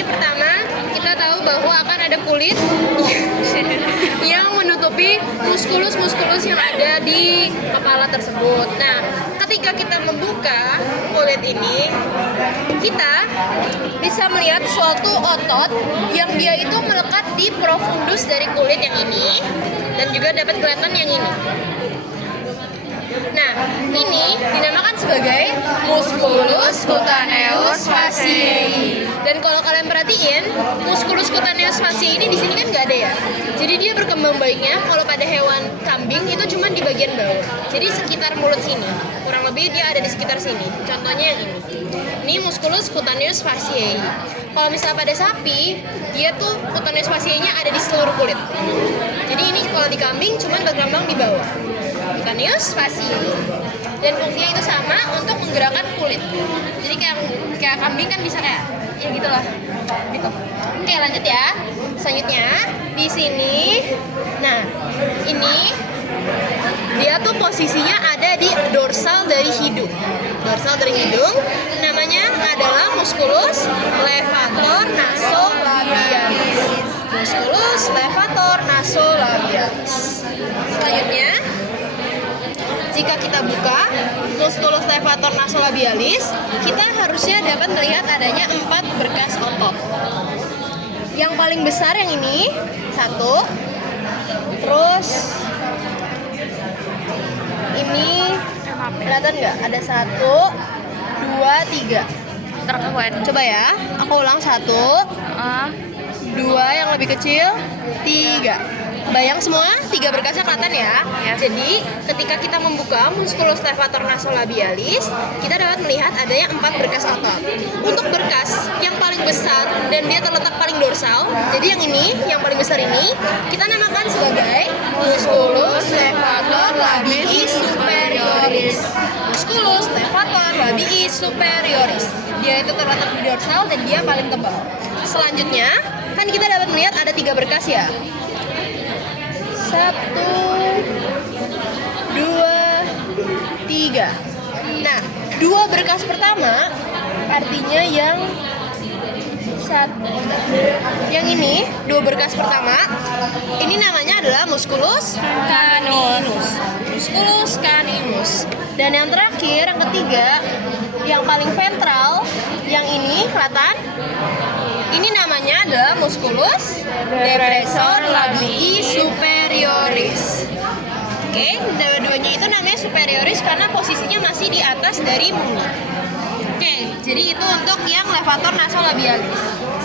ini pertama kita tahu bahwa akan ada kulit yang menutupi muskulus-muskulus yang ada di kepala tersebut. Nah, ketika kita membuka kulit ini, kita bisa melihat suatu otot yang dia itu melekat di profundus dari kulit yang ini, dan juga dapat kelihatan yang ini. Nah, ini dinamakan sebagai musculus cutaneus fasciae. Dan kalau kalian perhatiin, musculus cutaneus fasciae ini di sini kan nggak ada ya. Jadi dia berkembang baiknya kalau pada hewan kambing itu cuma di bagian bawah. Jadi sekitar mulut sini. Kurang lebih dia ada di sekitar sini. Contohnya yang ini. Ini musculus cutaneus fasciae. Kalau misalnya pada sapi, dia tuh cutaneus fasciae-nya ada di seluruh kulit. Jadi ini kalau di kambing cuma berkembang di bawah. Cutaneus fasciae. Dan fungsinya itu sama untuk menggerakkan kulit. Jadi kayak kambing kan bisa kayak ya gitulah. Gitu. Oke, lanjut ya. Selanjutnya di sini. Nah, ini dia tuh posisinya ada di dorsal dari hidung. Dorsal dari hidung namanya adalah musculus levator nasolabialis. Musculus levator nasolabialis. Selanjutnya, jika kita buka musculus levator nasolabialis, kita harusnya dapat melihat adanya 4 berkas otot. Yang paling besar yang ini, 1. Terus ini kelihatan nggak? Ada 1, 2, 3. Terkawan. Coba ya, aku ulang 1, 2 yang lebih kecil, 3. Bayang semua 3 berkasnya kelihatan ya. Jadi ketika kita membuka musculus levator nasolabialis, kita dapat melihat adanya 4 berkas otot. Untuk berkas yang paling besar dan dia terletak paling dorsal, jadi yang ini, yang paling besar ini, kita namakan sebagai musculus levator labii superioris. Musculus levator labii superioris. Dia itu terletak di dorsal dan dia paling tebal. Selanjutnya, kan kita dapat melihat ada 3 berkas ya. 1, 2, 3. Nah, 2 berkas pertama artinya yang ini 2 berkas pertama ini namanya adalah musculus caninus. Musculus caninus. Dan yang terakhir, yang ketiga, yang paling ventral, yang ini kelihatan. Ini namanya adalah musculus depressor labii superioris. Oke, dua-duanya itu namanya superioris karena posisinya masih di atas dari mulut. Oke, jadi itu untuk yang levator nasolabialis.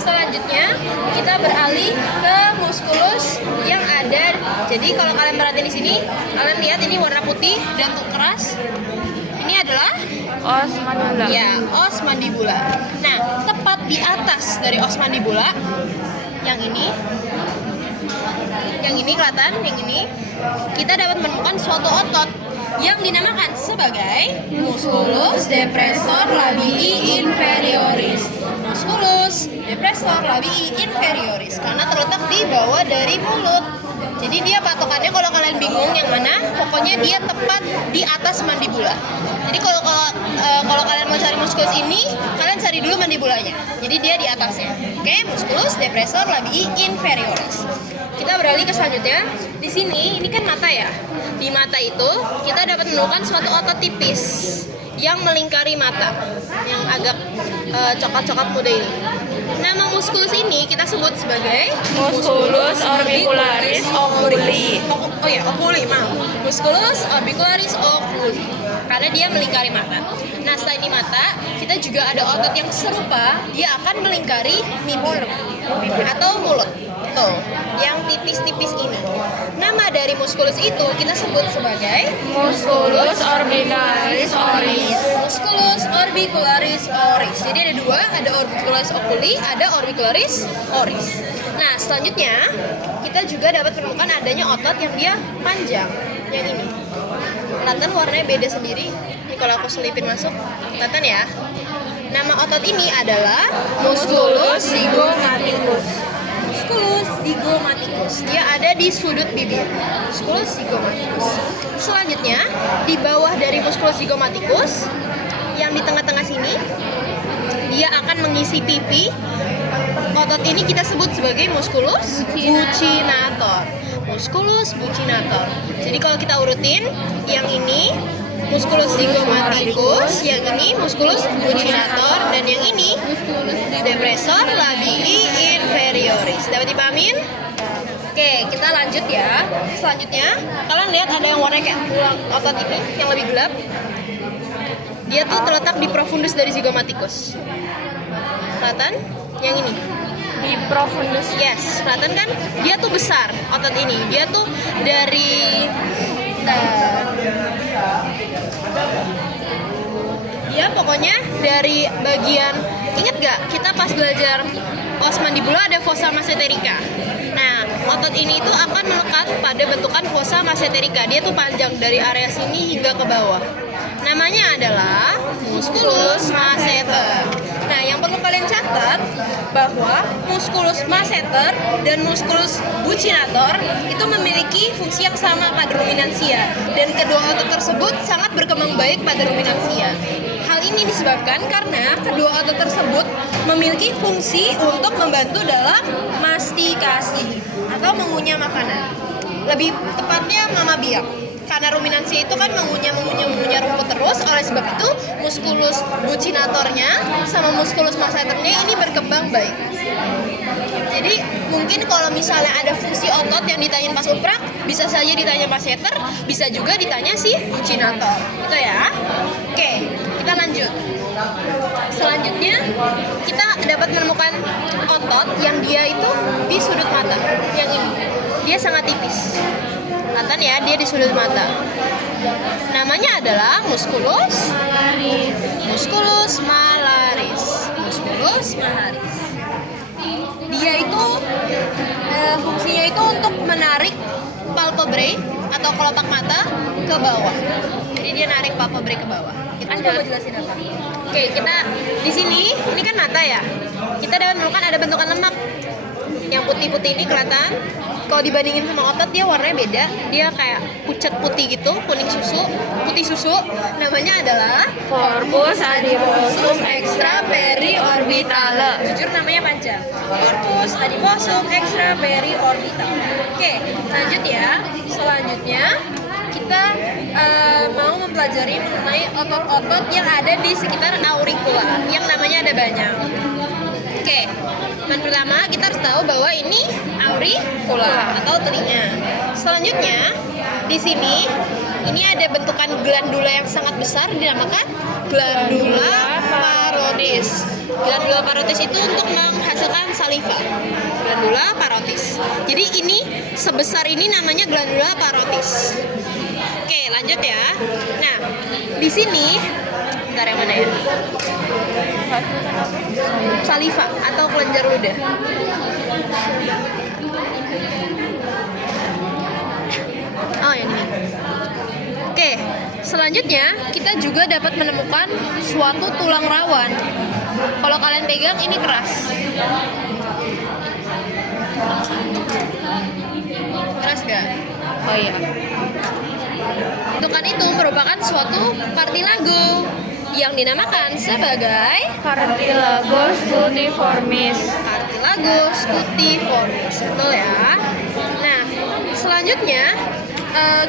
Selanjutnya kita beralih ke musculus yang ada. Jadi kalau kalian perhatiin di sini, kalian lihat ini warna putih dan keras. Ini adalah Os mandibula. ya, os mandibula. Nah, tepat di atas dari os mandibula yang ini kelihatan, yang ini kita dapat menemukan suatu otot yang dinamakan sebagai musculus depressor labii inferioris. Musculus depressor labii inferioris karena terletak di bawah dari mulut. Jadi dia patokannya kalau kalian bingung yang mana, pokoknya dia tepat di atas mandibula. Jadi kalau kalian mau cari musculus ini, kalian cari dulu mandibulanya. Jadi dia di atasnya. Oke, musculus depressor labii inferioris. Kita beralih ke selanjutnya. Di sini ini kan mata ya. Di mata itu kita dapat menemukan suatu otot tipis yang melingkari mata, yang agak coklat-coklat muda ini. Nama musculus ini kita sebut sebagai Musculus orbicularis oculi. Oculi, maaf. Musculus orbicularis oculi. Karena dia melingkari mata. Nah, selain di mata, kita juga ada otot yang serupa, dia akan melingkari bibir atau mulut. Tuh, yang tipis-tipis ini. Nama dari musculus itu kita sebut sebagai Musculus orbicularis oris. Musculus orbicularis oris. Jadi ada 2, ada orbicularis oculi, ada orbicularis oris. Nah, selanjutnya kita juga dapat menemukan adanya otot yang dia panjang, yang ini. Kelihatan warnanya beda sendiri. Ini kalau aku selipin masuk, kelihatan ya. Nama otot ini adalah musculus zygomaticus. Musculus zygomaticus. Dia ada di sudut bibir. Musculus zygomaticus. Selanjutnya, di bawah dari musculus zygomaticus, yang di tengah-tengah sini, dia akan mengisi pipi Otot ini kita sebut sebagai musculus buccinator. Musculus buccinator. Jadi kalau kita urutin, yang ini musculus zygomaticus, yang ini musculus buccinator, dan yang ini depressor labii inferioris. Dapat dipahamin? Oke, kita lanjut ya. Selanjutnya, kalian lihat ada yang warna kayak tulang otot ini yang lebih gelap. Dia tuh terletak di profundus dari zygomaticus. Kelihatan? Yang ini. Di profundus. Yes, kelihatan kan? Dia tuh besar otot ini. Dia tuh dari ya pokoknya dari bagian, inget gak kita pas belajar os mandibula ada fossa masseterica. Nah, otot ini tuh akan melekat pada bentukan fossa masseterica. Dia tuh panjang dari area sini hingga ke bawah. Namanya adalah musculus masseter. Nah, yang perlu kalian catat bahwa musculus masseter dan musculus buccinator itu memiliki fungsi yang sama pada ruminansia, dan kedua otot tersebut sangat berkembang baik pada ruminansia. Hal ini disebabkan karena kedua otot tersebut memiliki fungsi untuk membantu dalam mastikasi atau mengunyah makanan. Lebih tepatnya mama biak. Karena ruminansia itu kan mengunyah rumput terus, oleh sebab itu musculus buccinatornya sama musculus masseternya ini berkembang baik. Jadi mungkin kalau misalnya ada fungsi otot yang ditanyain pas uprak, bisa saja ditanya masseter, bisa juga ditanya si buccinator. Gitu ya. Oke, kita lanjut. Selanjutnya kita dapat menemukan otot yang dia itu di sudut mata. Yang ini, dia sangat tipis. Kelihatan ya, dia di sudut mata. Namanya adalah musculus malaris. Musculus malaris. Musculus malaris. Dia itu fungsinya itu untuk menarik palpebrae atau kelopak mata ke bawah. Jadi dia narik palpebrae ke bawah. Itu mau jelasin apa? Oke, kita di sini, ini kan mata ya. Kita dapat menemukan ada bentukan lemak. Yang putih-putih ini kelihatan. Kalau dibandingin sama otot, dia warnanya beda. Dia kayak pucat putih gitu, kuning susu, putih susu. Namanya adalah Corpus adiposum extra periorbitale. Jujur namanya panjang. Corpus adiposum extra periorbitale. Oke, lanjut ya. Selanjutnya kita mau mempelajari mengenai otot-otot yang ada di sekitar auricula, yang namanya ada banyak. Oke, yang pertama kita harus tahu bahwa ini auricula atau telinga. Selanjutnya di sini ini ada bentukan glandula yang sangat besar dinamakan glandula parotis. Glandula parotis itu untuk menghasilkan saliva. Glandula parotis. Jadi ini sebesar ini namanya glandula parotis. Oke, lanjut ya. Nah, di sini bentar yang mana ya? Saliva atau kelenjar ludah. Oh, yang ini. Oke, selanjutnya kita juga dapat menemukan suatu tulang rawan. Kalau kalian pegang ini keras. Keras gak? Oh iya. Bentukan itu merupakan suatu cartilago yang dinamakan sebagai Cartilagus cutiformis. Cartilagus cutiformis. Betul ya. Nah, selanjutnya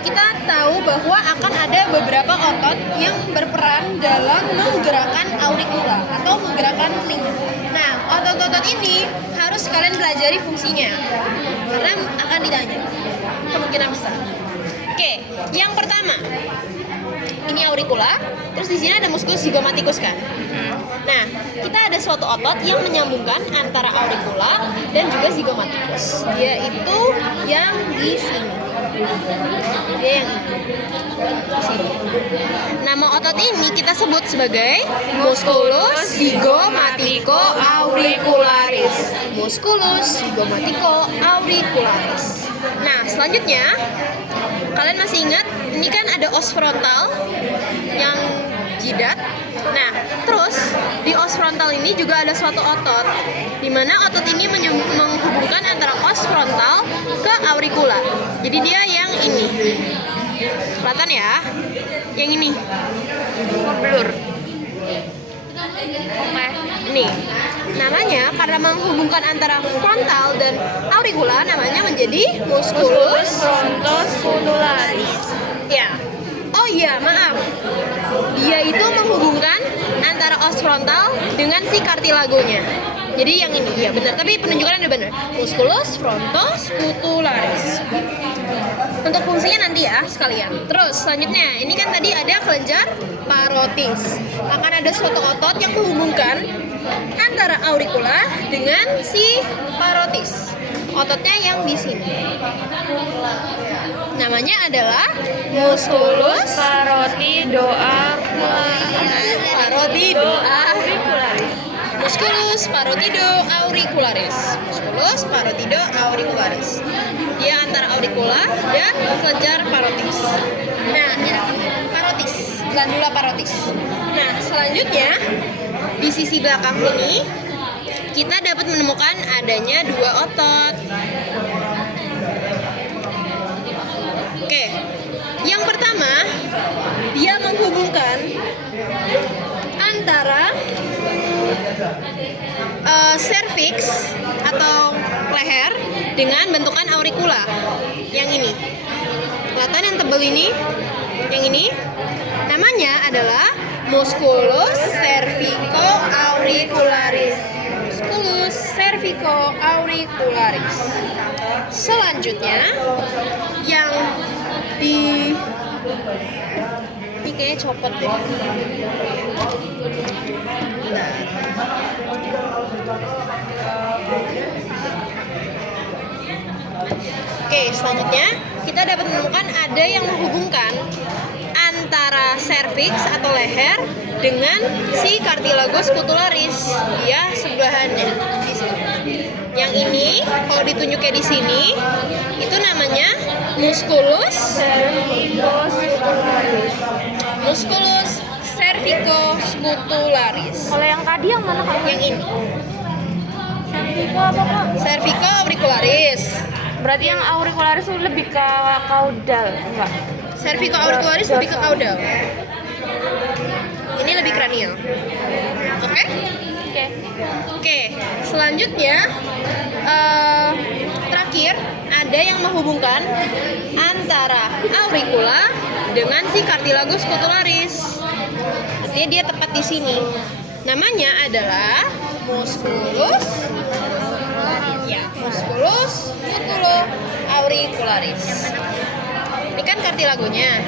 kita tahu bahwa akan ada beberapa otot yang berperan dalam menggerakkan auricula atau menggerakkan telinga. Nah, otot-otot ini harus kalian pelajari fungsinya karena akan ditanya kemungkinan besar. Oke, yang pertama ini auricula, terus di sini ada musculus zygomaticus kan. Nah, kita ada suatu otot yang menyambungkan antara auricula dan juga zygomaticus. Dia itu yang di sini. Dia yang ini. Di sini. Nama otot ini kita sebut sebagai musculus zygomatico auricularis. Musculus zygomatico auricularis. Nah, selanjutnya kalian masih ingat ini kan ada os frontal yang jidat. Nah, terus di os frontal ini juga ada suatu otot, di mana otot ini menghubungkan antara os frontal ke auricula. Jadi dia yang ini. Kelihatan ya? Yang ini. Blur. Oke. Nih, namanya karena menghubungkan antara frontal dan auricula, namanya menjadi musculus. Frontos scutularis. Ya. Oh iya, maaf. Dia itu menghubungkan antara os frontal dengan si kartilagonya. Jadi yang ini, ya benar. Tapi penunjukannya udah benar. Musculus frontos scutularis. Untuk fungsinya nanti ya sekalian. Terus selanjutnya, ini kan tadi ada kelenjar parotis. Akan ada suatu otot yang menghubungkan antara auricula dengan si parotis. Ototnya yang di sini. Namanya adalah musculus auricularis. Musculus parotidoauricularis. Musculus parotidoauricularis. Dia antara auricula dan kelenjar parotis. Nah, parotis, glandula parotis. Nah, selanjutnya di sisi belakang sini kita dapat menemukan adanya dua otot. Oke, yang pertama dia menghubungkan antara cervix atau leher dengan bentukan auricula yang ini. Kelihatan yang tebal ini, yang ini namanya adalah musculus cervico-auricularis. Musculus cervico-auricularis. Selanjutnya yang di ini kayaknya copot deh. Nah. Oke, selanjutnya kita dapat menemukan ada yang menghubungkan antara cervix atau leher dengan si cartilagus scutularis. Ya, sebelahannya di sini. Yang ini kalau ditunjuknya di sini itu namanya musculus cervico-scutularis. Kalau yang tadi yang mana Kak? Yang ini Cervico apa Kak? cervico-auricularis. Berarti yang auricularis itu lebih ke caudal, enggak? Cervico-auricularis lebih ke caudal. Ini lebih kranial. Oke? Oke. Oke, selanjutnya terakhir ada yang menghubungkan antara auricula dengan si cartilagus scutularis. Artinya dia tepat di sini. Namanya adalah musculus scutulo-auricularis. Ini kan kartilagonya.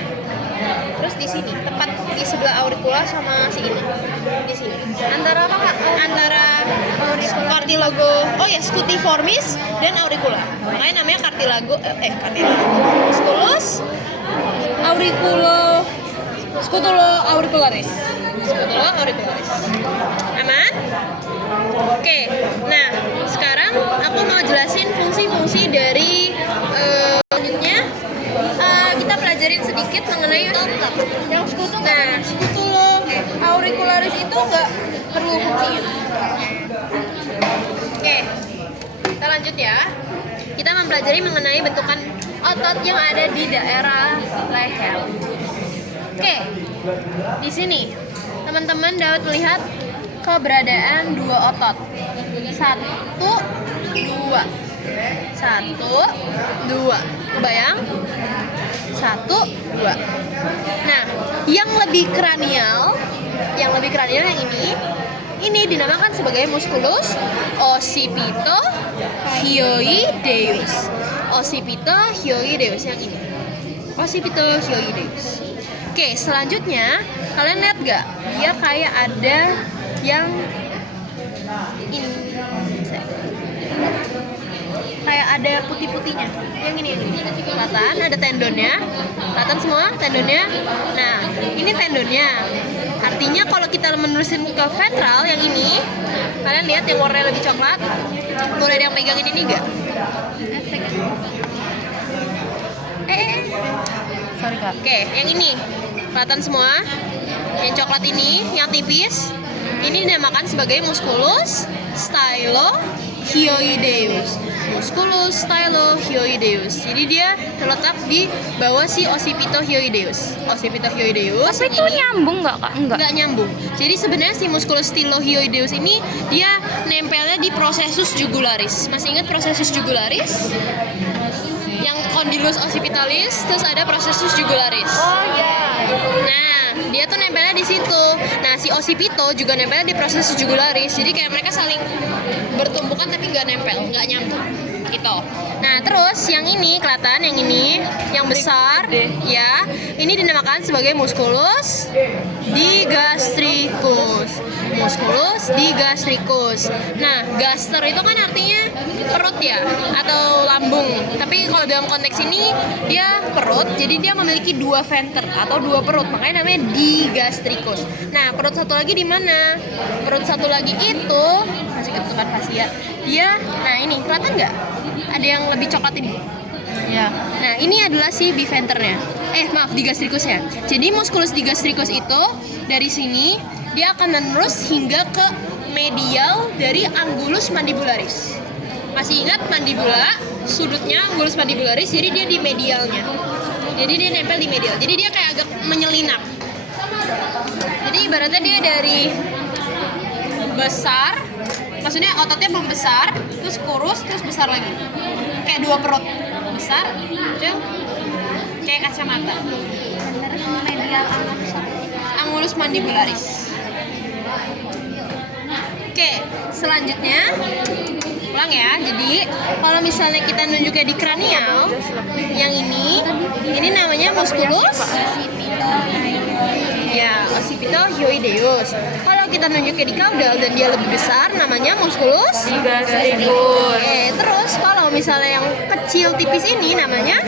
Terus di sini, tepat di sebelah auricula sama si ini. Di sini. Antara apa Kak? Antara cartilago, scutiformis dan auricula. Makanya namanya cartilago musculus scutulo-auricularis. Scutulo-auricularis. Aman? Oke. Nah, sekarang aku mau jelasin fungsi-fungsi dari selanjutnya. Kita pelajarin sedikit mengenai yang scutulo. Nah, scutulo-auricularis itu nggak perlu fungsinya. Oke, kita lanjut ya. Kita mempelajari mengenai bentukan otot yang ada di daerah leher. Oke, di sini teman-teman dapat melihat keberadaan dua otot. 1, 2. 1, 2. Kebayang? 1, 2. Nah, yang lebih kranial yang ini dinamakan sebagai musculus occipito-hyoideus. Occipito-hyoideus yang ini. Occipito-hyoideus. Oke, selanjutnya kalian lihat gak? Dia kayak ada yang ini. Kayak ada putih-putihnya. Yang ini. Kelihatan ada tendonnya. Kelihatan semua tendonnya. Nah, ini tendonnya. Artinya kalau kita menerusin ke ventral yang ini, kalian lihat yang warnanya lebih coklat. Boleh ada yang pegangin ini enggak? Sorry Kak. Oke, yang ini. Kelihatan semua. Yang coklat ini, yang tipis. Ini dinamakan sebagai musculus stylohyoideus. Musculus stylohyoideus. Jadi dia terletak di bawah si occipitohyoideus. Occipitohyoideus Tapi itu nyambung nggak kak? Enggak. nggak nyambung. Jadi sebenarnya si musculus stylohyoideus ini dia nempelnya di processus jugularis. Masih ingat processus jugularis? Yang condylus occipitalis, terus ada processus jugularis. Oh iya. Nah, dia tuh nempelnya di situ. Nah, si occipito juga nempelnya di processus jugularis. Jadi kayak mereka saling bertumbukan tapi nggak nempel, nggak nyambung gitu. Nah, terus yang ini kelihatan, yang ini yang besar ya, ini dinamakan sebagai musculus digastricus. Musculus digastricus. Nah, gaster itu kan artinya perut ya atau lambung. Tapi kalau dalam konteks ini dia perut, jadi dia memiliki dua venter atau dua perut. Makanya namanya digastricus. Nah, perut satu lagi di mana? Perut satu lagi itu masih ketutupan fasia. Dia, nah ini kelihatan nggak? Ada yang lebih coklat ini. Ya. Nah, ini adalah si biventernya. Maaf, digastricusnya. Jadi musculus digastricus itu dari sini dia akan menerus hingga ke medial dari angulus mandibularis. Masih ingat mandibula, sudutnya angulus mandibularis, jadi dia di medialnya. Jadi dia nempel di medial. Jadi dia kayak agak menyelinap. Jadi ibaratnya dia dari besar, maksudnya ototnya belum besar, terus kurus, terus besar lagi. Kayak dua perut. Besar, kecil, kayak kacamata. Medial Angulus mandibularis. Oke, selanjutnya ulang ya. Jadi kalau misalnya kita nunjuknya di kranial, yang ini namanya musculus ya occipitohyoideus. Kalau kita nunjuknya di caudal dan dia lebih besar, namanya musculus digastricus. Terus kalau misalnya yang kecil tipis ini namanya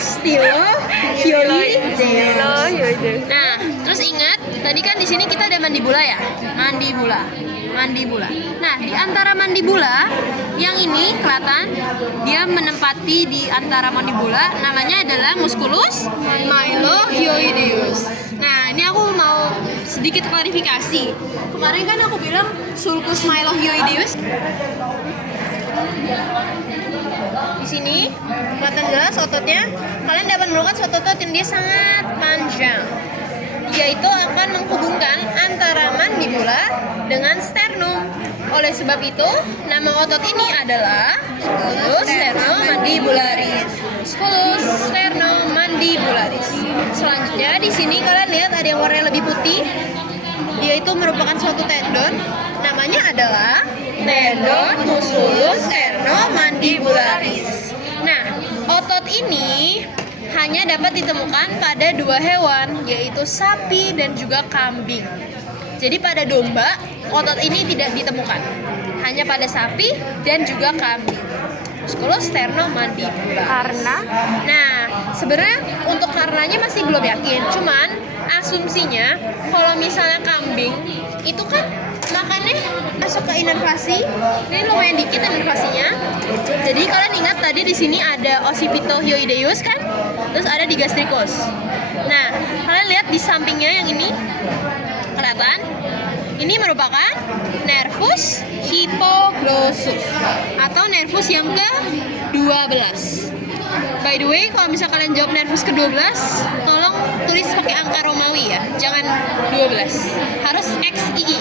stylohyoideus. Nah, terus ingat tadi kan di sini kita ada mandibula ya, mandibula. Nah, di antara mandibula yang ini kelihatan dia menempati di antara mandibula, namanya adalah musculus mylohyoideus. Nah, ini aku mau sedikit klarifikasi. Kemarin kan aku bilang sulcus mylohyoideus. Di sini kelihatan jelas ototnya. Kalian dapat menemukan suatu otot yang dia sangat panjang. Yaitu akan menghubungkan antara mandibula dengan sternum. Oleh sebab itu, nama otot ini adalah musculus sternomandibularis. Musculus sternomandibularis. Selanjutnya di sini kalian lihat ada yang warnanya lebih putih. Dia itu merupakan suatu tendon. Namanya adalah tendon musculus sternomandibularis. Nah, otot ini hanya dapat ditemukan pada dua hewan, yaitu sapi dan juga kambing. Jadi pada domba, otot ini tidak ditemukan. Hanya pada sapi dan juga kambing. Musculus sternomandibularis. Karena? Nah, sebenarnya untuk karenanya masih belum yakin. Cuman asumsinya kalau misalnya kambing itu kan makannya masuk ke inervasi, ini lumayan dikit inervasinya. Jadi kalian ingat tadi di sini ada occipitohyoideus kan, terus ada digastricus. Nah, kalian lihat di sampingnya yang ini kelihatan, ini merupakan nervus hypoglossus atau nervus yang ke-12. By the way, kalau misalnya kalian jawab nervus ke-12, tolong tulis pakai angka Romawi ya, jangan 12. Harus XII.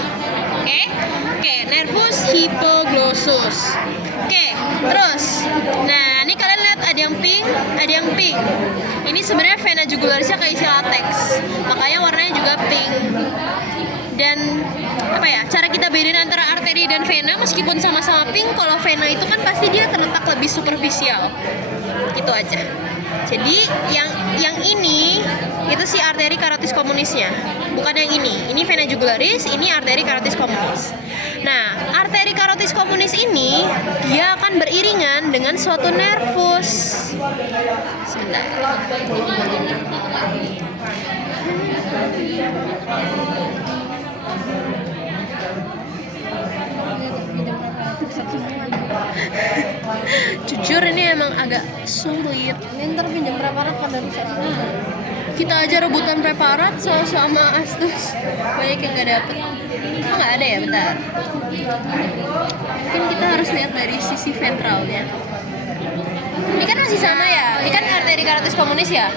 Oke, nervus hypoglossus. Oke, terus. Nah, ini kalian lihat ada yang pink, ada yang pink. Ini sebenarnya vena jugularisnya keisi latex. Makanya warnanya juga pink. Dan apa ya, cara kita bedain antara arteri dan vena meskipun sama-sama pink, kalau vena itu kan pasti dia terletak lebih superficial. Gitu aja. Jadi yang ini itu si arteri carotis communisnya, bukan yang ini. Ini vena jugularis, ini arteri carotis communis. Nah, arteri carotis communis ini dia akan beriringan dengan suatu nervus. Sebentar. Jujur ini emang agak sulit. Ini ntar pinjam berapa kan dari semua. Kita aja rebutan preparat sama Astus. Banyak yang nggak dapet. Oh nggak ada ya, bentar. Mungkin kita harus lihat dari sisi ventralnya. Ini kan masih sama ya. Ini kan arteri karotis komunis ya.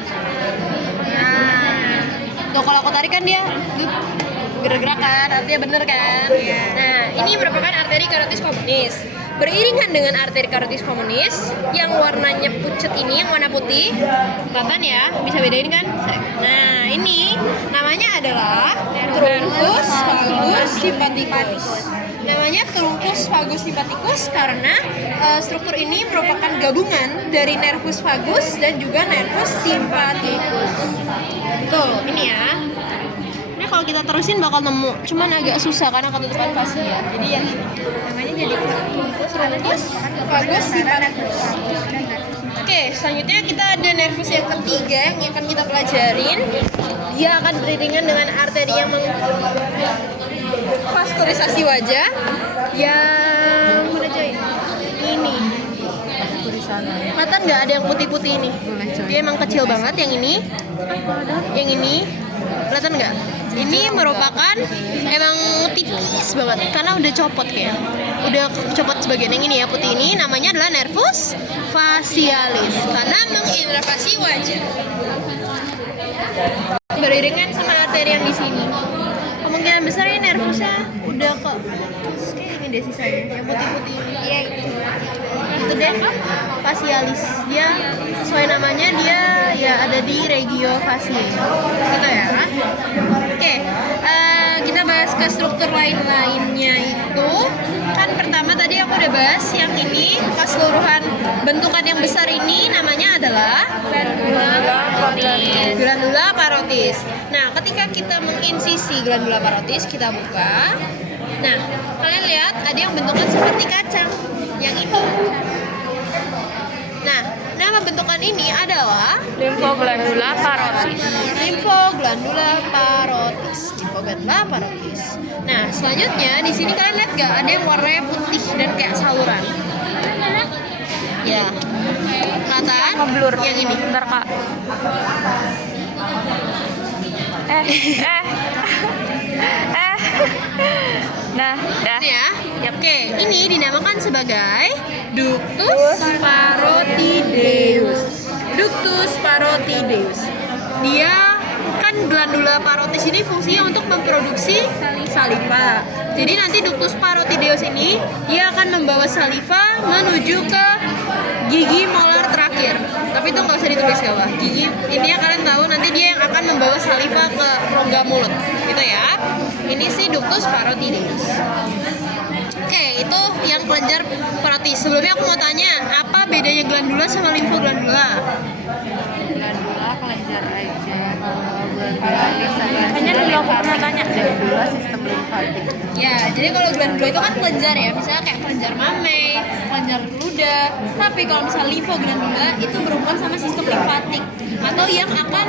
Tuh kalau aku tarik kan dia gerak-gerak kan, artinya bener kan. Nah ini merupakan arteri karotis komunis. Beriringan dengan arteri karotis komunis yang warnanya pucat ini, yang warna putih, kelihatan ya, bisa bedain kan? Nah ini namanya adalah truncus vagus sympathicus. Namanya truncus vagus sympathicus karena struktur ini merupakan gabungan dari nervus vagus dan juga nervus sympathicus. Tuh, ini ya. Ini kalau kita terusin bakal nemu, cuman agak susah karena ketutupan fasia. Jadi yang ini namanya jadi truncus vagus sympathicus. Oke, selanjutnya kita ada nervus yang ketiga yang akan kita pelajarin. Dia akan beriringan dengan arteri yang vaskulisasi wajah yang mana coy? Ini. Kelihatan nggak ada yang putih-putih ini? Dia emang kecil banget yang ini. Yang ini kelihatan nggak? Ini merupakan emang tipis banget karena udah copot kayak. Udah copot sebagian yang ini ya putih ini namanya adalah nervus facialis karena menginervasi wajah. Beriringan sama arteri yang di sini. Kemungkinan besar ini nervusnya udah ke kayak ini deh sisanya yang putih-putih ini. Iya itu deh facialis. Dia sesuai namanya dia ya ada di regio faciae. Gitu ya. Oke, kita bahas ke struktur lainnya itu kan pertama tadi aku udah bahas yang ini keseluruhan bentukan yang besar ini namanya adalah glandula parotis. Nah, ketika kita menginsisi glandula parotis, kita buka. Nah, kalian lihat ada yang bentukan seperti kacang yang ini. Nah, nama bentukan ini adalah Limfoglandula parotis. Limfoglandula parotis. Limfoglandula parotis. Nah, selanjutnya di sini kalian lihat gak ada yang warnanya putih dan kayak saluran? Ya. Kelihatan? Ngeblur. Yang ini. Bentar kak. Nah, dah. Ini ya. Oke, ini dinamakan sebagai ductus parotideus. Ductus parotideus. Dia kan glandula parotis ini fungsinya untuk memproduksi saliva. Jadi nanti ductus parotideus ini dia akan membawa saliva menuju ke gigi molar terakhir. Tapi itu nggak usah ditulis bawah. Gigi ini kalian tahu nanti dia yang akan membawa saliva ke rongga mulut. Gitu ya. Ini si ductus parotideus. Oke, itu yang kelenjar parotis. Sebelumnya aku mau tanya, apa bedanya glandula sama limfoglandula? Glandula kelenjar aja. Kayaknya dulu aku pernah tanya. Glandula sistem limfatik. Ya, jadi kalau glandula itu kan kelenjar ya, misalnya kayak kelenjar mamei, kelenjar ludah. Tapi kalau misalnya limfoglandula itu berhubungan sama sistem limfatik atau yang akan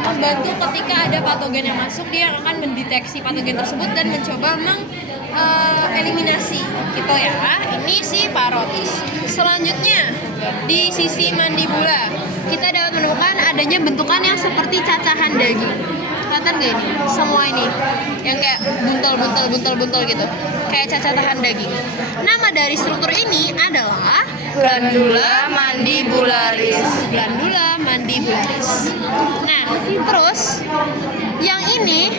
membantu ketika ada patogen yang masuk, dia akan mendeteksi patogen tersebut dan mencoba eliminasi gitu ya. Ini si parotis. Selanjutnya di sisi mandibula kita dapat menemukan adanya bentukan yang seperti cacahan daging. Kelihatan gak ini? Semua ini yang kayak buntel gitu, kayak cacahan daging. Nama dari struktur ini adalah glandula mandibularis. Glandula mandibularis. Nah, terus yang ini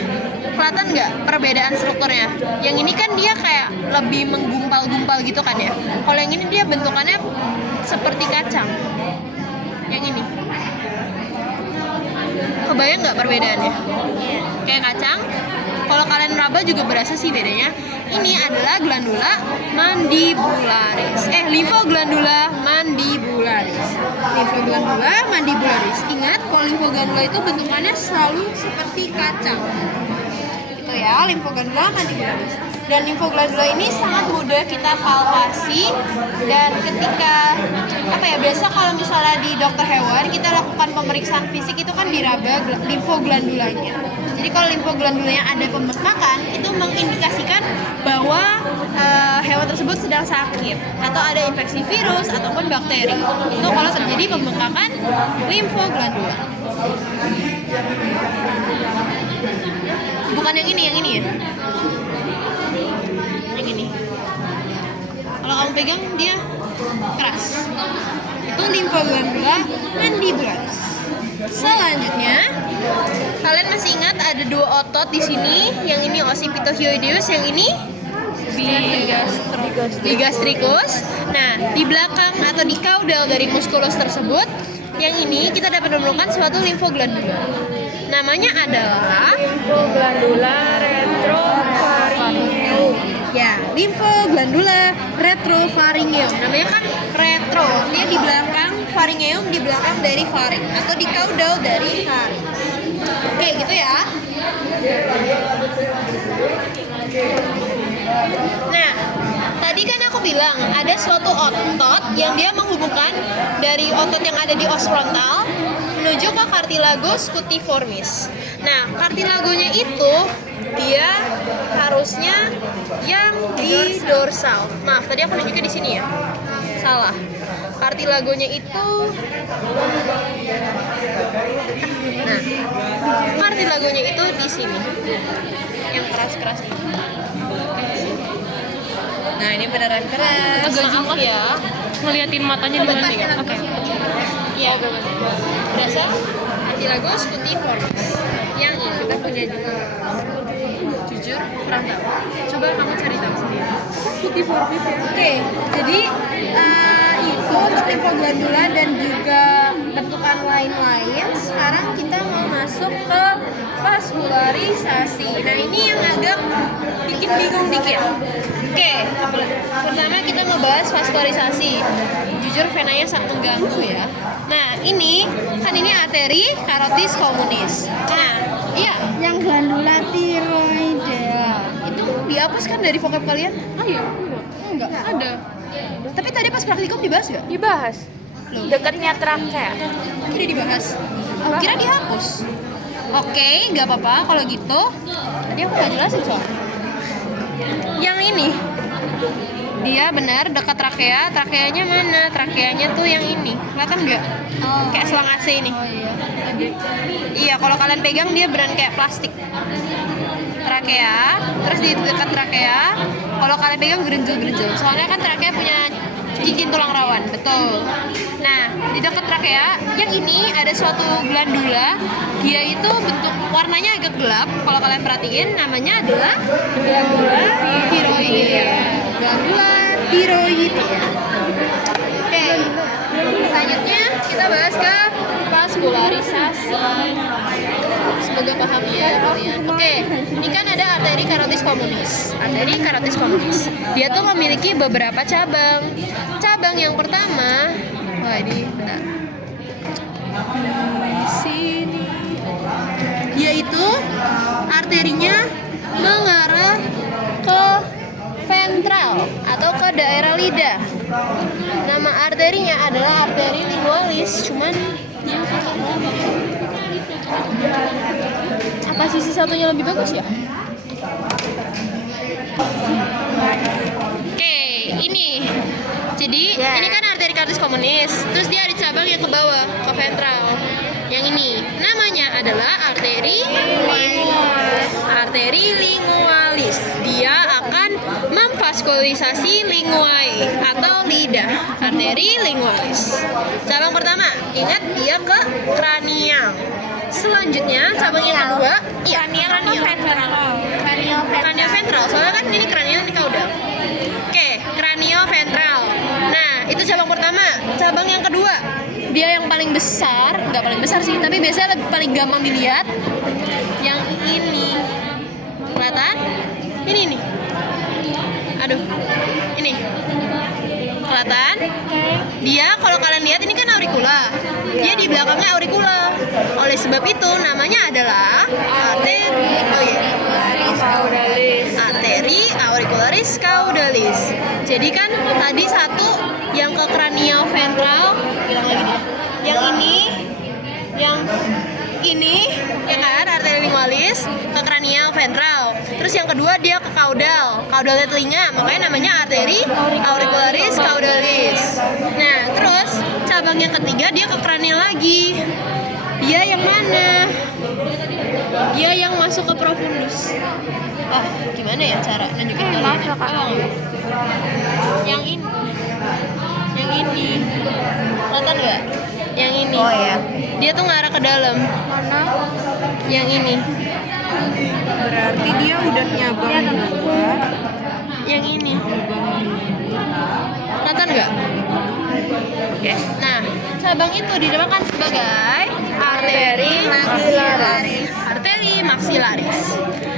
kelihatan nggak perbedaan strukturnya? Yang ini kan dia kayak lebih menggumpal-gumpal gitu kan ya. Kalau yang ini dia bentukannya seperti kacang. Yang ini. Kebayang nggak perbedaannya? Kayak kacang. Kalau kalian meraba juga berasa sih bedanya. Ini adalah glandula mandibularis. Limfoglandula mandibularis. Limfoglandula mandibularis. Ingat, kalau limfoglandula itu bentukannya selalu seperti kacang. Gitu ya, limfoglandula mandibularis. Dan limfoglandula ini sangat mudah kita palpasi dan ketika biasa kalau misalnya di dokter hewan kita lakukan pemeriksaan fisik itu kan diraba limfoglandulanya. Jadi kalau limfoglandulanya ada pembengkakan, itu mengindikasikan bahwa hewan tersebut sedang sakit atau ada infeksi virus ataupun bakteri. Itu kalau terjadi pembengkakan limfoglandula. Bukan yang ini ya? Yang ini. Kalau kamu pegang dia keras. Itu limfoglandula mandibularis. Selanjutnya, kalian masih ingat ada dua otot di sini. Yang ini occipitohyoideus, yang ini bigastricus. Nah, di belakang atau di caudal dari musculus tersebut, yang ini kita dapat menemukan suatu limfoglandula. Namanya adalah limfoglandula retropharyngeum. Ya, limfoglandula retropharyngeum. Namanya kan retro, dia di belakang pharyngeum, di belakang dari pharynx atau di caudal dari pharynx. Oke, gitu ya. Nah, tadi kan aku bilang ada suatu otot yang dia menghubungkan dari otot yang ada di os frontal menuju ke cartilagus cutiformis. Nah, cartilagonya itu dia harusnya yang di dorsal. Maaf, tadi aku nunjuknya di sini ya. Salah. Cartilagonya itu cartilagonya itu di sini. Yang keras-keras ini. Nah, ini beneran keras. Agak zoom Maaf ya. Ngeliatin matanya dulu nanti kan? Oke. Iya, berasa cartilagus cutiformis. Yang ini kita punya juga. Jujur kurang tahu. Coba kamu cari tahu sendiri. Cutiformis ya. Oke, jadi itu untuk limfoglandula dan juga bentukan lain-lain. Sekarang kita mau masuk ke vaskularisasi. Nah, ini yang agak bikin bingung dikit. Oke, pertama kita ngebahas vaskularisasi. Jujur venanya sangat mengganggu ya. Nah, ini arteri carotis communis. Nah, iya, yang glandula tiroidea. itu dihapus kan dari vokab kalian? Oh iya, Enggak. ada. Tapi tadi pas praktikum dibahas nggak? Dibahas. Dekatnya trakea. Tidak dibahas. Aku kira dihapus. Oke, nggak apa-apa kalau gitu. Tadi aku nggak jelasin soalnya. Yang ini, dia benar dekat trakea. Trakeanya mana? Trakeanya tuh yang ini. Kelihatan nggak? Kayak selang AC ini. Iya, kalau kalian pegang dia beran kayak plastik. Trakea, terus di dekat trakea. Kalau kalian pegang gerenjel-gerenjel. Soalnya kan trakea punya cincin tulang rawan, betul. Nah, di dekat trakea, yang ini ada suatu glandula. Dia itu bentuk warnanya agak gelap. Kalau kalian perhatiin, namanya adalah glandula tiroidea. Glandula tiroidea. Oke, selanjutnya kita bahas ke vaskularisasi. Semoga paham ya kalian. Oke, ini kan ada arteri carotis communis. Arteri carotis communis. Dia tuh memiliki beberapa cabang. Cabang yang pertama, wah ini benar. Di sini. Yaitu arterinya mengarah ke ventral atau ke daerah lidah. Nama arterinya adalah arteri lingualis, cuman dia apa sisi satunya lebih bagus ya? Oke, ini. Jadi ini kan arteri carotis communis. Terus dia ada cabang yang ke bawah, ke ventral. Yang ini namanya adalah arteri lingualis. Dia akan memvaskularisasi linguae atau lidah. Arteri lingualis. Cabang pertama, ingat dia ke kranial. Selanjutnya cabang yang kedua, iya, kranial ventral. Soalnya kan ini kranial, ini caudal. Oke, kranial ventral. Nah, itu cabang pertama. Cabang yang kedua, dia yang paling besar, nggak paling besar sih, tapi biasanya paling gampang dilihat. Yang ini, kelihatan? Ini nih. Aduh, ini kelihatan? Dia kalau kalian lihat ini kan auricula. Dia di belakangnya auricula. Oleh sebab itu namanya adalah arteri auricularis caudalis. Jadi kan tadi satu yang ke cranial ventral, bilang lagi dia. Yang ini, ya kan arteri lingualis. auricularis ke cranial ventral. Terus yang kedua dia ke caudal, caudalnya telinga, makanya namanya arteri auricularis caudalis. Nah, terus cabang yang ketiga dia ke cranial lagi. Dia yang mana? Dia yang masuk ke profundus. Oh, gimana ya cara nunjukin kalian? maaf ya, Kak. Yang ini. Yang ini. Kelihatan nggak? Yang ini. Oh ya. Dia tuh ngarah ke dalam. Mana? Yang ini. Berarti dia udah nyabang dua. Yang ini. Kelihatan nggak? Oke. Nah, cabang itu dinamakan sebagai arteri maxillaris. Arteri maxillaris.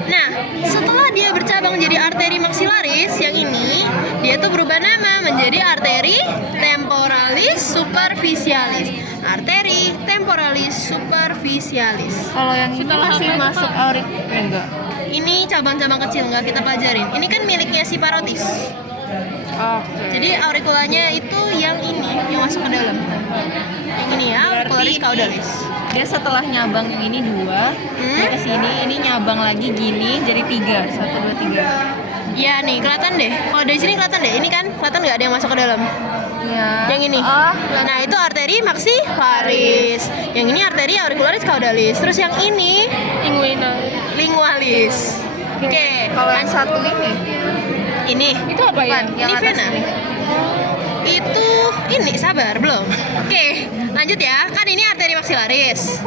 Nah, setelah dia bercabang jadi arteri maxillaris, yang ini dia tuh berubah nama menjadi arteri temporalis superficialis. Arteri temporalis superficialis. Kalau yang ini Setelah masih apa, masuk Kak? aurik enggak? Ini cabang-cabang kecil nggak kita pelajarin. Ini kan miliknya si parotis. Oke. Jadi aurikulanya itu yang ini yang masuk ke dalam. Yang ini ya, auricularis caudalis. Dia setelah nyabang ini dua, dia kesini, ini nyabang lagi gini, jadi 3, 1, 2, 3. Iya nih, kelihatan deh. Kalau dari sini kelihatan deh. Ini kan kelihatan nggak ada yang masuk ke dalam? Iya. Yang ini. Nah, itu arteri maxillaris. Yang ini arteri auricularis caudalis. Terus yang ini lingualis. Oke. Kalau yang satu ini, Itu apa ya? Yang Ini atas vena. ini. Itu ini sabar belum? Oke, lanjut ya. Kan ini arteri maxillaris.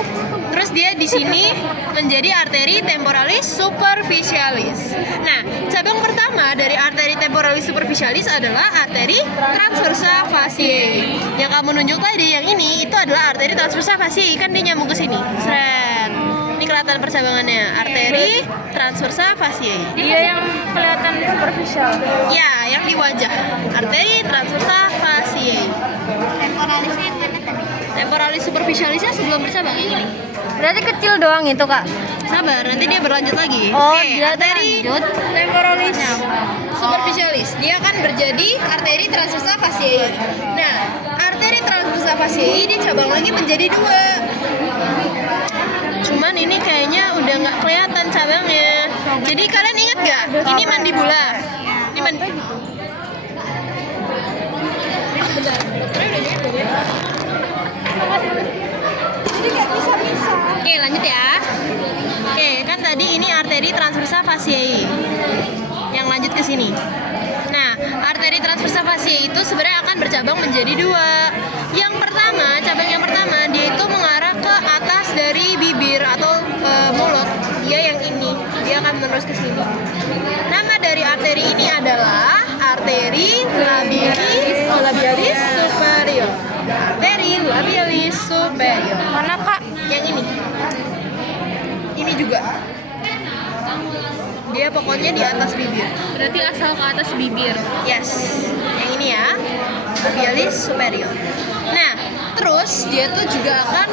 Terus dia di sini menjadi arteri temporalis superficialis. Nah, cabang pertama dari arteri temporalis superficialis adalah arteri transversa fasciae. Yang kamu nunjuk tadi yang ini itu adalah arteri transversa fasciae, kan dia nyambung ke sini. Seret. Ini kelihatan percabangannya. Arteri transversa fasciae. Dia yang kelihatan superficial. Ya, yang di wajah. Arteri transversa fasciae. Temporalisnya yang mana tadi? Temporalis superficialisnya sebelum bercabang yang ini. Berarti kecil doang itu, Kak. Sabar, nanti dia berlanjut lagi. Oh, Oke, dia arteri lanjut. temporalis superficialis. Dia akan menjadi arteri transversa fasciae. Nah, arteri transversa fasciae dicabang lagi menjadi 2. Cuman ini kayaknya udah nggak kelihatan cabangnya. Jadi kalian ingat nggak? Ini mandibula. Ini Oke, lanjut ya. Oke, kan tadi ini arteri transversa fasciae. Yang lanjut ke sini. Nah, arteri transversa fasciae itu sebenarnya akan bercabang menjadi 2. Yang pertama, cabang yang pertama dia itu mengarah ke atas dari bibir atau mulut. Dia yang ini, dia akan menerus ke sini. Nama dari arteri ini adalah arteri labialis superior. Arteri labialis superior. Mana, Kak? Yang ini. Ini juga. Dia pokoknya di atas bibir. Berarti asal ke atas bibir. Yes. Yang ini ya. Labialis superior. Nah, terus dia tuh juga akan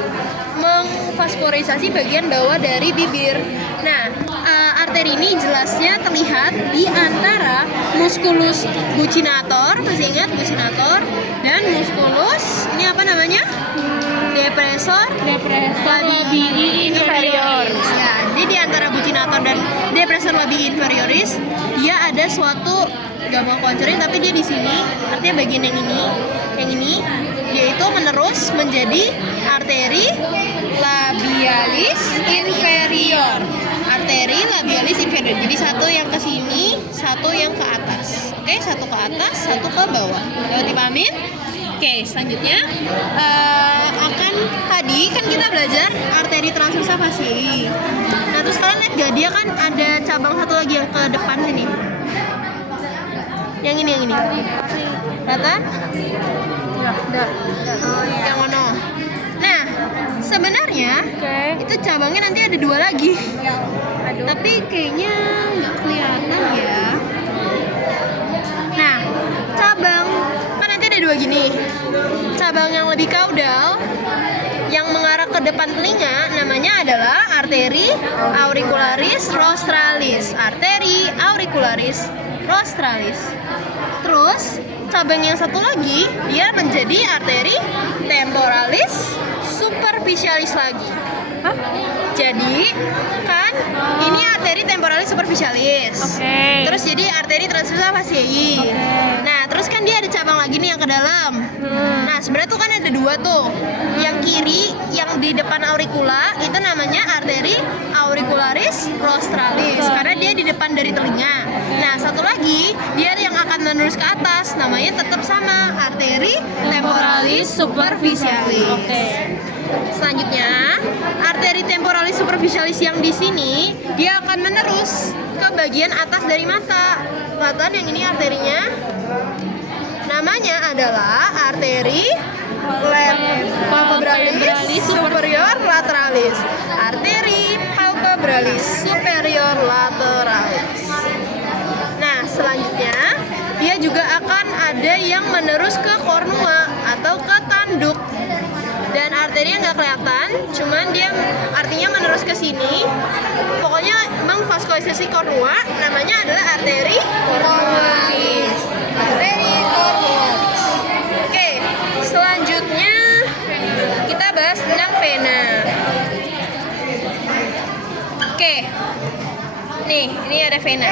memvaskorisasi bagian bawah dari bibir. Nah, arteri ini jelasnya terlihat di antara musculus buccinator, masih ingat buccinator, dan musculus ini apa namanya? Depressor labii inferioris. Ya, jadi di antara buccinator dan depressor labii inferioris dia ada suatu, gak mau koncerin tapi dia di sini, artinya bagian yang ini dia itu menerus menjadi arteri labialis inferior. Arteri labialis inferior. Jadi satu yang ke sini, satu yang ke atas. Oke, satu ke atas, satu ke bawah. Dapat dipahamin? Oke, selanjutnya akan tadi kan kita belajar arteri transversa fasciae. Nah, terus kalian lihat gak dia kan ada cabang satu lagi yang ke depan sini. Yang ini. Kelihatan? Yang mana? Nah, sebenarnya itu cabangnya nanti ada 2 lagi. Tapi kayaknya nggak kelihatan ya. Nah, cabang kan nanti ada 2 gini. Cabang yang lebih kaudal yang mengarah ke depan telinga namanya adalah arteri auricularis rostralis. Arteri auricularis rostralis. Terus cabang yang satu lagi dia menjadi arteri temporalis superficialis lagi. Jadi kan ini arteri temporalis superficialis. Oke. Terus jadi arteri transversa fasciae. Nah, terus kan dia ada cabang lagi nih yang ke dalam. Nah, sebenarnya tuh kan ada dua tuh. Yang kiri yang di depan auricula itu namanya arteri auricularis rostralis karena dia di depan dari telinga. Nah, satu lagi dia yang akan menerus ke atas namanya tetap sama arteri temporalis superficialis. Oke. Selanjutnya, arteri temporalis superficialis yang di sini dia akan menerus ke bagian atas dari mata. Kelihatan yang ini arterinya. Namanya adalah arteri palpebralis superior lateralis. Arteri palpebralis superior lateralis. Nah, selanjutnya dia juga akan ada yang menerus ke kornea atau ke tanduk. Dan arterinya nggak kelihatan, cuman dia artinya menerus ke sini. Pokoknya memvaskulisasi kornea, namanya adalah arteri cornualis. Arteri cornualis. Oke, selanjutnya kita bahas tentang vena. Oke, nih ini ada vena.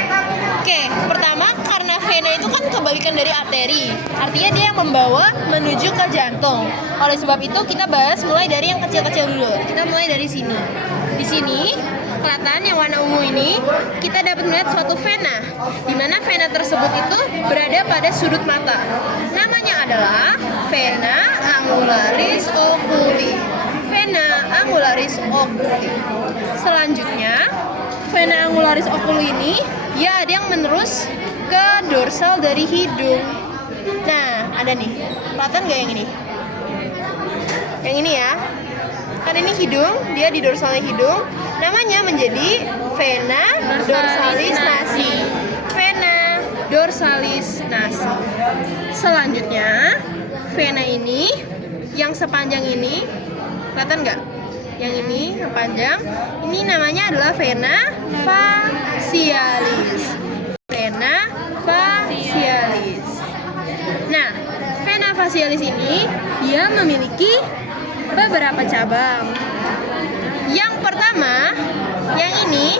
Oke, pertama karena vena itu kan kebalikan dari arteri, artinya dia yang membawa menuju ke jantung. Oleh sebab itu kita bahas mulai dari yang kecil-kecil dulu. Kita mulai dari sini. Di sini kelihatan yang warna ungu ini kita dapat melihat suatu vena, di mana vena tersebut itu berada pada sudut mata. Namanya adalah vena angularis oculi. Vena angularis oculi. Selanjutnya, vena angularis oculi ini dia ada yang menerus ke dorsal dari hidung. Nah, ada nih. Kelihatan nggak yang ini? Yang ini ya. Kan ini hidung, dia di dorsalnya hidung. Namanya menjadi vena dorsalis nasi. Vena dorsalis nasi. Selanjutnya, vena ini yang sepanjang ini, kelihatan nggak? Yang ini yang panjang, ini namanya adalah vena facialis. Vena facialis. Nah, vena facialis ini dia memiliki beberapa cabang. Yang pertama, yang ini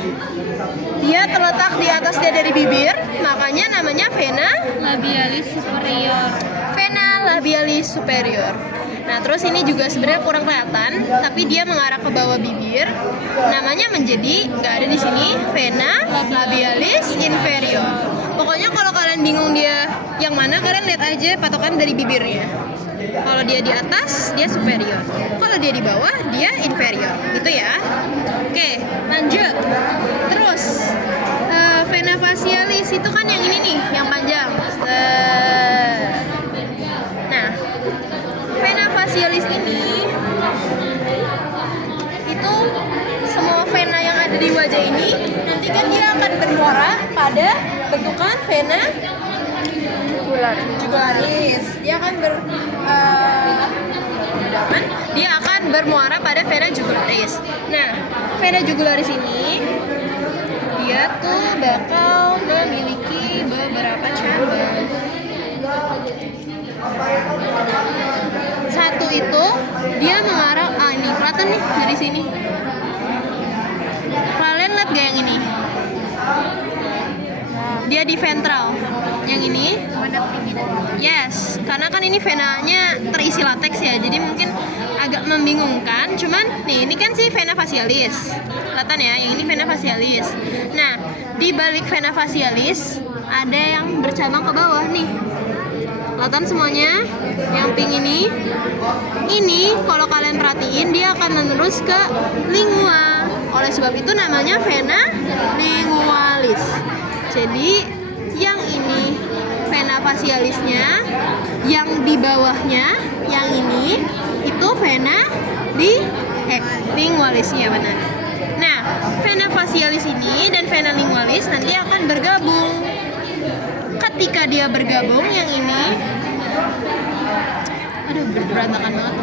dia terletak di atas dia dari bibir, makanya namanya vena Labialis superior. vena labialis superior. Nah, terus ini juga sebenarnya kurang kelihatan, tapi dia mengarah ke bawah bibir. Namanya menjadi nggak ada di sini, vena labialis inferior. Pokoknya kalau kalian bingung dia yang mana, kalian lihat aja patokan dari bibirnya. Kalau dia di atas, dia superior. Kalau dia di bawah, dia inferior. Gitu ya. Oke, lanjut. Terus, vena facialis itu kan yang ini nih, yang panjang. Nah, vena facialis ini itu semua vena yang ada di wajah ini nanti kan dia akan bermuara pada bentukan vena jugularis. Dia akan bermuara pada vena jugularis. Nah, vena jugularis ini dia tuh bakal memiliki beberapa cabang. Satu itu dia mengarah, ini kelihatan nih dari sini. Kalian lihat gak yang ini? Dia di ventral. Yang ini? Yes, karena kan ini venanya terisi lateks ya, jadi mungkin agak membingungkan. Cuman nih, ini kan sih vena facialis. Kelihatan ya, yang ini vena facialis. Nah, di balik vena facialis ada yang bercabang ke bawah nih. Kelihatan semuanya? Yang pink ini kalau kalian perhatiin dia akan menerus ke lingua. Oleh sebab itu namanya vena lingualis. Jadi yang ini vena facialisnya, yang di bawahnya yang ini itu vena lingualisnya, benar. Nah, vena facialis ini dan vena lingualis nanti akan bergabung. Ketika dia bergabung, yang ini, aduh berantakan banget.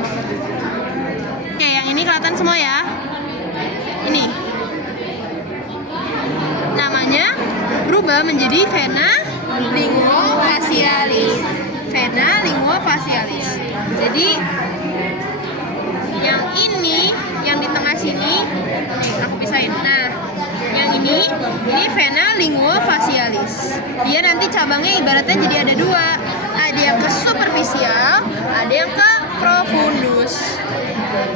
Oke, yang ini kelihatan semua ya. Ini namanya berubah menjadi vena linguofacialis. Vena linguofacialis. Jadi yang ini yang di tengah sini, nih aku pisahin. Nah, yang ini vena linguofacialis. Dia nanti cabangnya ibaratnya jadi ada dua. Ada yang ke superficial, ada yang ke profundus.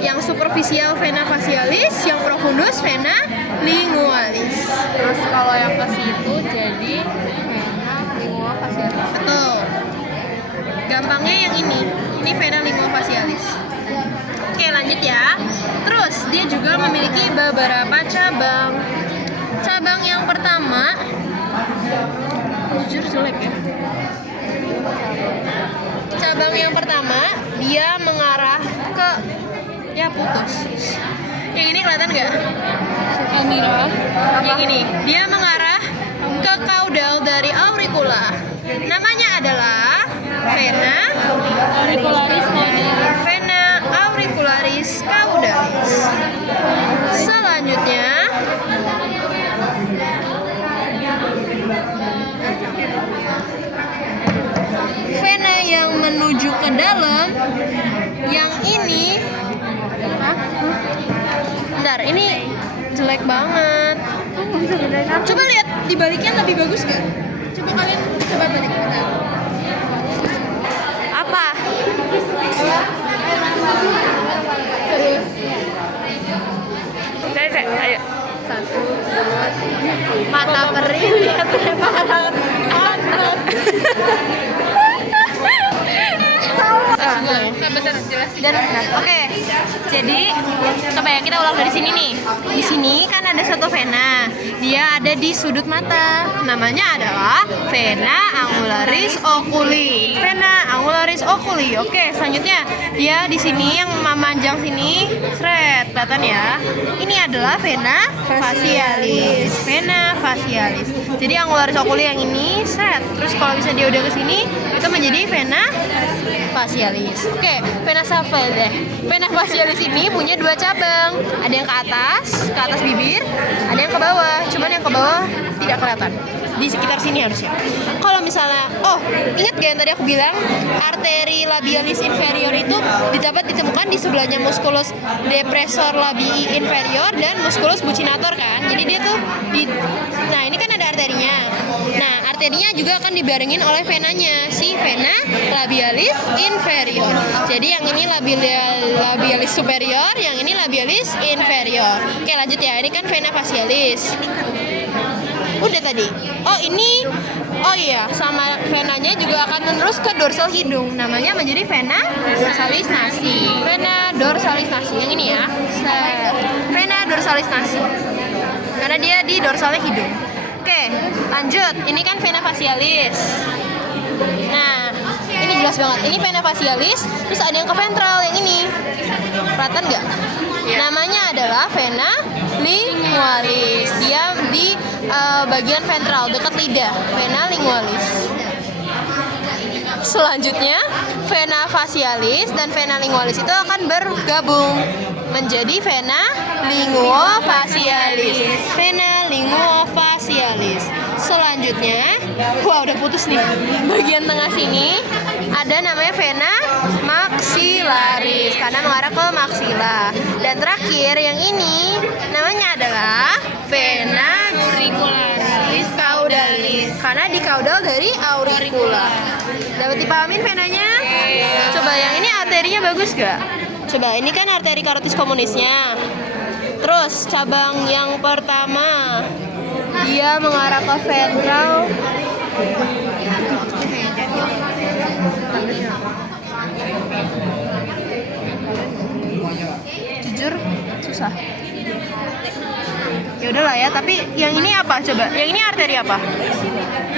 Yang superficial vena facialis, yang profundus vena lingualis. Terus kalau yang ke situ jadi vena linguofacialis. Betul. Gampangnya yang ini vena linguofacialis. Oke, lanjut ya. Terus dia juga memiliki beberapa cabang. Cabang yang pertama, jujur jelek ya. Cabang yang pertama dia mengarah ke putus. Yang ini kelihatan nggak? Elmira. Yang ini dia mengarah ke kaudal dari auricula. Namanya adalah vena Auricularis caudalis. vena auricularis caudalis. Selanjutnya vena yang menuju ke dalam, yang ini bentar, ini jelek banget. Coba lihat dibaliknya lebih bagus gak? Coba kalian coba balik bentar. Apa? Saya, ayo. Mata kering lihat lebaran. Dan oke, jadi coba ya kita ulang dari sini nih. Di sini kan ada satu vena, dia ada di sudut mata. Namanya adalah vena angularis oculi. Vena angularis oculi. Oke, selanjutnya dia di sini yang memanjang sini, seret, kelihatan ya. Ini adalah vena facialis. Vena facialis. Jadi angularis oculi yang ini, seret. Terus kalau bisa dia udah ke sini, itu menjadi vena facialis. Oke, vena Vena facialis ini punya dua cabang. Ada yang ke atas bibir, ada yang ke bawah. Cuman yang ke bawah tidak kelihatan. Di sekitar sini harusnya. Kalau misalnya, ingat gak yang tadi aku bilang arteri labialis inferior itu dapat ditemukan di sebelahnya musculus depressor labii inferior dan musculus buccinator kan. Jadi dia tuh nah ini kan ada arterinya. Nah, arterinya juga akan dibarengin oleh venanya, si vena labialis inferior. Jadi yang ini labialis superior, yang ini labialis inferior. Oke, lanjut ya. Ini kan vena facialis. Udah tadi. Sama venanya juga akan menerus ke dorsal hidung. Namanya menjadi vena dorsalis nasi. Vena dorsalis nasi. Yang ini ya. Vena dorsalis nasi. Karena dia di dorsalnya hidung. Oke, lanjut. Ini kan vena facialis. Nah, ini jelas banget. Ini vena facialis. Terus ada yang ke ventral yang ini. Kelihatan nggak? Namanya adalah vena lingualis. Dia di bagian ventral dekat lidah. Vena lingualis. Selanjutnya, vena facialis dan vena lingualis itu akan bergabung menjadi vena linguofacialis. Vena linguofacialis. Selanjutnya, udah putus nih. Bagian tengah sini ada namanya vena maxillaris karena mengarah ke maksila. Dan terakhir yang ini namanya adalah vena auricularis caudalis karena di caudal dari auricula. Dapat dipahamin venanya? Coba yang ini arterinya bagus gak? Coba ini kan arteri carotis communisnya. Terus cabang yang pertama dia mengarah ke ventral. Jujur susah. Ya udahlah ya, tapi yang ini apa coba? Yang ini arteri apa?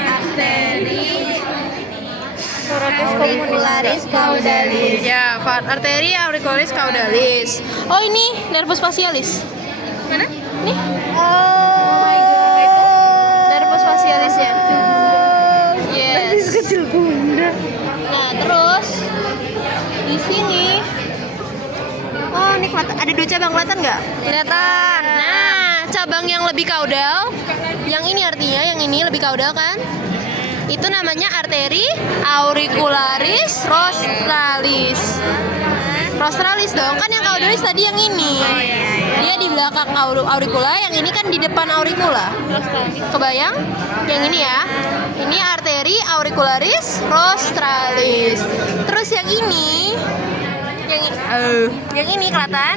Arteri auricularis caudalis. Ya, arteri auricularis caudalis. Oh, ini nervus facialis. Mana? Nih. Nervus facialis ya. Yes. Kecil bunda. Nah, terus di sini. Oh, ini kelihatan. Ada dua cabang, kelihatan nggak? Kelihatan. Nah, cabang yang lebih kaudal, yang ini artinya yang ini lebih kaudal kan? Itu namanya arteri auricularis rostralis. rostralis dong. Kan yang caudalis tadi yang ini. Dia di belakang auricula, yang ini kan di depan auricula. Kebayang? Yang ini ya. Ini arteri auricularis rostralis. Terus yang ini yang ini kelihatan?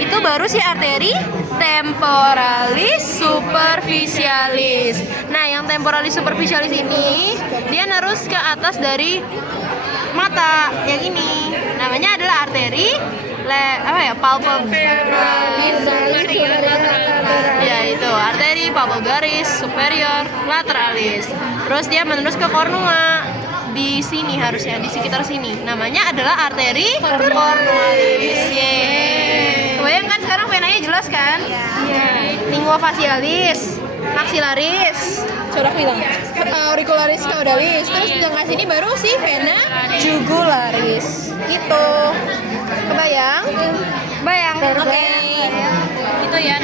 Itu baru si arteri temporalis superficialis. Nah, yang temporalis superficialis ini dia narus ke atas dari mata. Yang ini namanya adalah arteri palpebralis. Ya, itu arteri palpebralis superior lateralis. Terus dia menerus ke kornua. Di sini harusnya, di sekitar sini. Namanya adalah arteri cornualis. Yeay. Kebayang kan sekarang venanya jelas kan? Iya. Lingua facialis, maxillaris, corak bilang. Auricularis caudalis. Terus di tengah sini baru si vena jugularis. Gitu. Kebayang? Bayang. Oke. Itu ya.